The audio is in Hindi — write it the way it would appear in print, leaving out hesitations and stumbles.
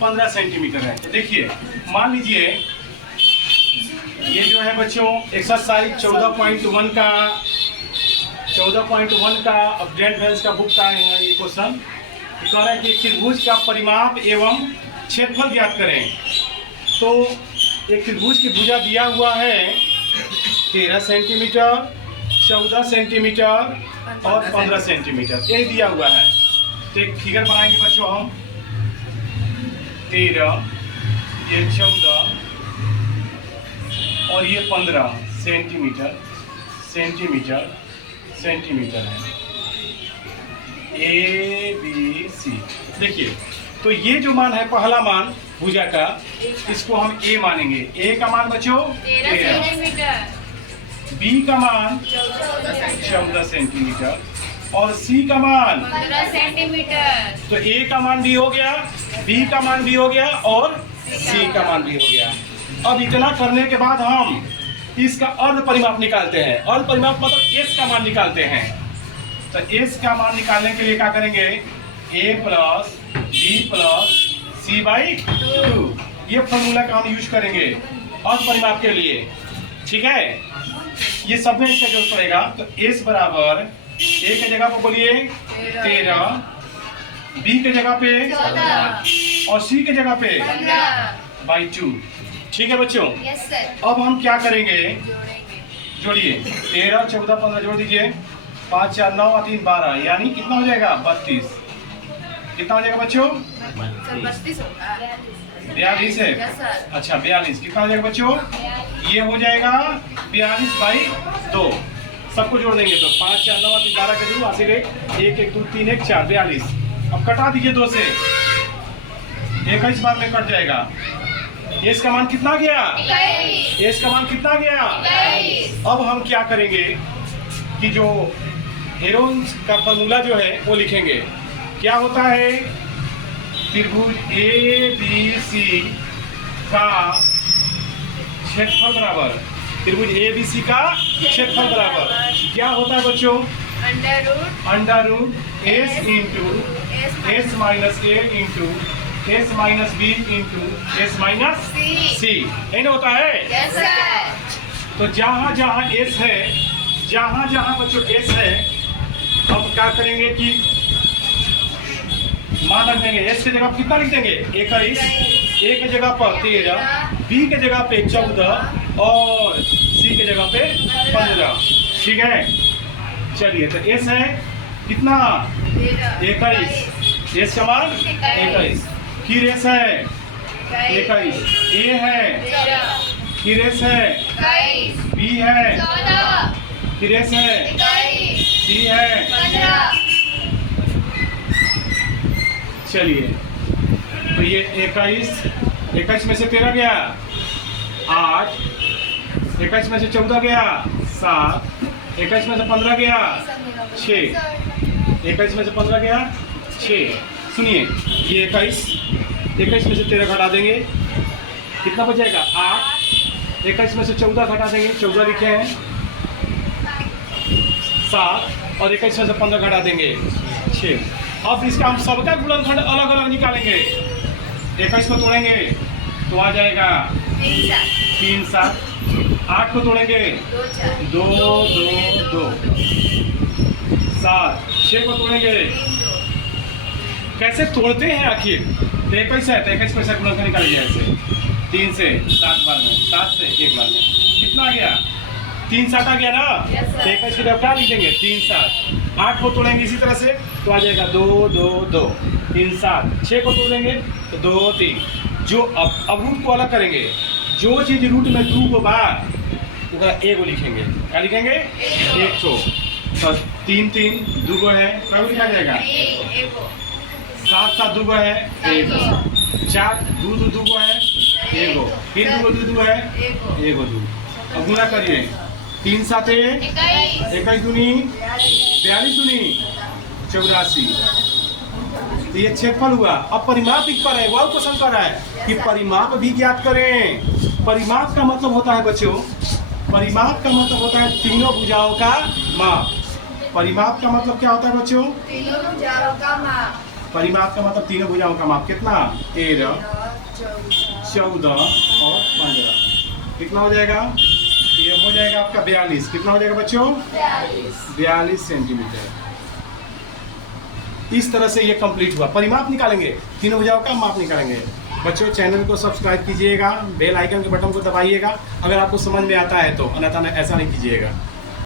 15 सेंटीमीटर है। तो देखिए मान लीजिए ये जो है बच्चों एक्सरसाइज 14.1 का अपडेट हेल्थ का बुक का है ये क्वेश्चन। कह रहा है कि त्रिभुज का परिमाप एवं क्षेत्रफल ज्ञात करें। तो एक त्रिभुज की भुजा दिया हुआ है 13 सेंटीमीटर, 14 सेंटीमीटर और 15 सेंटीमीटर, ये दिया हुआ है। तो एक फिगर बनाएंगे बच्चों हम, 13, ये 14 और ये 15 सेंटीमीटर है। A B C. देखिए तो ये जो मान है पहला मान भुजा का, इसको हम ए मानेंगे। ए का मान बच्चों 13 सेंटीमीटर, बी का मान 14 सेंटीमीटर और सी का मान 15 सेंटीमीटर। तो ए का मान भी हो गया, बी का मान भी हो गया और सी का मान भी हो गया। अब इतना करने के बाद हम इसका अर्ध परिमाप निकालते हैं। अर्ध परिमाप मतलब एस का मान निकालते हैं। तो एस का मान निकालने के लिए क्या करेंगे, A plus B plus C by 2, ये फॉर्मूला का हम यूज करेंगे अर्ध परिमाप के लिए। ठीक है, ये सब में इसका जरूरत पड़ेगा। तो एस बराबर ए के जगह पर बोलिए 13, बी के जगह पे 14 और सी के जगह पे 15 बाई 2। ठीक है बच्चों, यस सर। अब हम क्या करेंगे, जोड़िए 13, 14, 15 जोड़ दीजिए, 5, 4, 9 और 3, 12, यानी कितना हो जाएगा 32। कितना हो जाएगा बच्चों, 32 होगा। 42 है। Yes sir. अच्छा 42, कितना हो जाएगा बच्चों, ये हो जाएगा 42 बाई 2। सबको जोड़ देंगे तो 5, 4, 9 और 3, 12 के 2, आखिर 1, 1, 2, 3, 1, 4, 42। अब कटा दीजिए 2 से, 21 बार में कट जाएगा। एस का मान कितना गया, 21। एस का मान कितना गया 21। अब हम क्या करेंगे कि जो हेरोन का फॉर्मूला जो है वो लिखेंगे। क्या होता है, त्रिभुज ए बी सी का क्षेत्रफल बराबर, त्रिभुज ए बी सी का क्षेत्रफल बराबर क्या होता है बच्चों, under root S into S minus A into S minus B into S minus C, यही ना होता है। Yes sir. तो जहाँ जहाँ एस है, जहाँ जहाँ बच्चों एस है, हम क्या करेंगे कि मान रख देंगे। एस के जगह पर कितना लिख देंगे 21, ए के जगह पर 13, बी के जगह पे 14 और सी के जगह पे 15। ठीक है, चलिए तो एस है कितना 21, एस का मान 21। फिर एस है 21, ए है, फिर एस है, 21, बी है, 14, फिर एस है, 21, सी है। 15। चलिए तो ये 21 में से 13 गया 8, 21 में से 14 गया 7, 21 में से 15 गया 6, 21 में से 15 गया 6। सुनिए ये 21 में से 13 घटा देंगे, कितना बचेगा 8, 21 में से 14 घटा देंगे, 14 लिखे हैं, 7 और 21 में से 15 घटा देंगे 6। अब इसका हम सबका गुणनखंड अलग अलग निकालेंगे। 21 को तोड़ेंगे तो आ जाएगा 3, 7, 8 को तोड़ेंगे 2, 2, 2, 7, 6 को तोड़ेंगे। कैसे तोड़ते हैं आखिर, तो 21 है तो 21 पैसा गुणनखंड निकालिए ऐसे 3 से 7 बार में, 7 से 1 बार में, कितना आ गया 3, 7 आ गया ना। तो 21 की तरफ क्या लिखेंगे 3, 7, 8 को तोड़ेंगे इसी तरह से तो आ जाएगा 2, 2, 2, 3, 7, 6 को तोड़ेंगे तो 2, 3। जो अब रूट को अलग करेंगे, जो चीज रूट में 2 को बार तो ए को लिखेंगे, क्या लिखेंगे 1 को। तो 3, 3, 2 को है, कब लिखा जाएगा 7, 7, 2 को है 1 को, 4, 2, 2, 2 को है 1 को, फिर 2 को 2, 2 है 1 को 2। अब गुणा करिए 3, 7, 21 दूनी 42 दूनी 84। तो ये क्षेत्रफल हुआ। अब परिमाप भी कर रहे हैं, वो क्वेश्चन कर रहा है कि परिमाप भी ज्ञात करें। परिमाप का मतलब होता है बच्चों, परिमाप का मतलब होता है तीनों भुजाओं का माप। परिमाप का मतलब क्या होता है बच्चों, तीनों भुजाओं का माप। परिमाप का मतलब तीनों भुजाओं का माप कितना? 13, 14 और 15। कितना हो जाएगा? ये हो जाएगा आपका 42। कितना हो जाएगा बच्चों? 42 सेंटीमीटर। इस तरह से ये कंप्लीट हुआ। परिमाप निकालेंगे, तीनों भुजाओं का माप निकालेंगे। बच्चों चैनल को सब्सक्राइब कीजिएगा, बेल आइकन के बटन को दबाइएगा अगर आपको समझ में आता है तो, अन्यथा ऐसा नहीं कीजिएगा।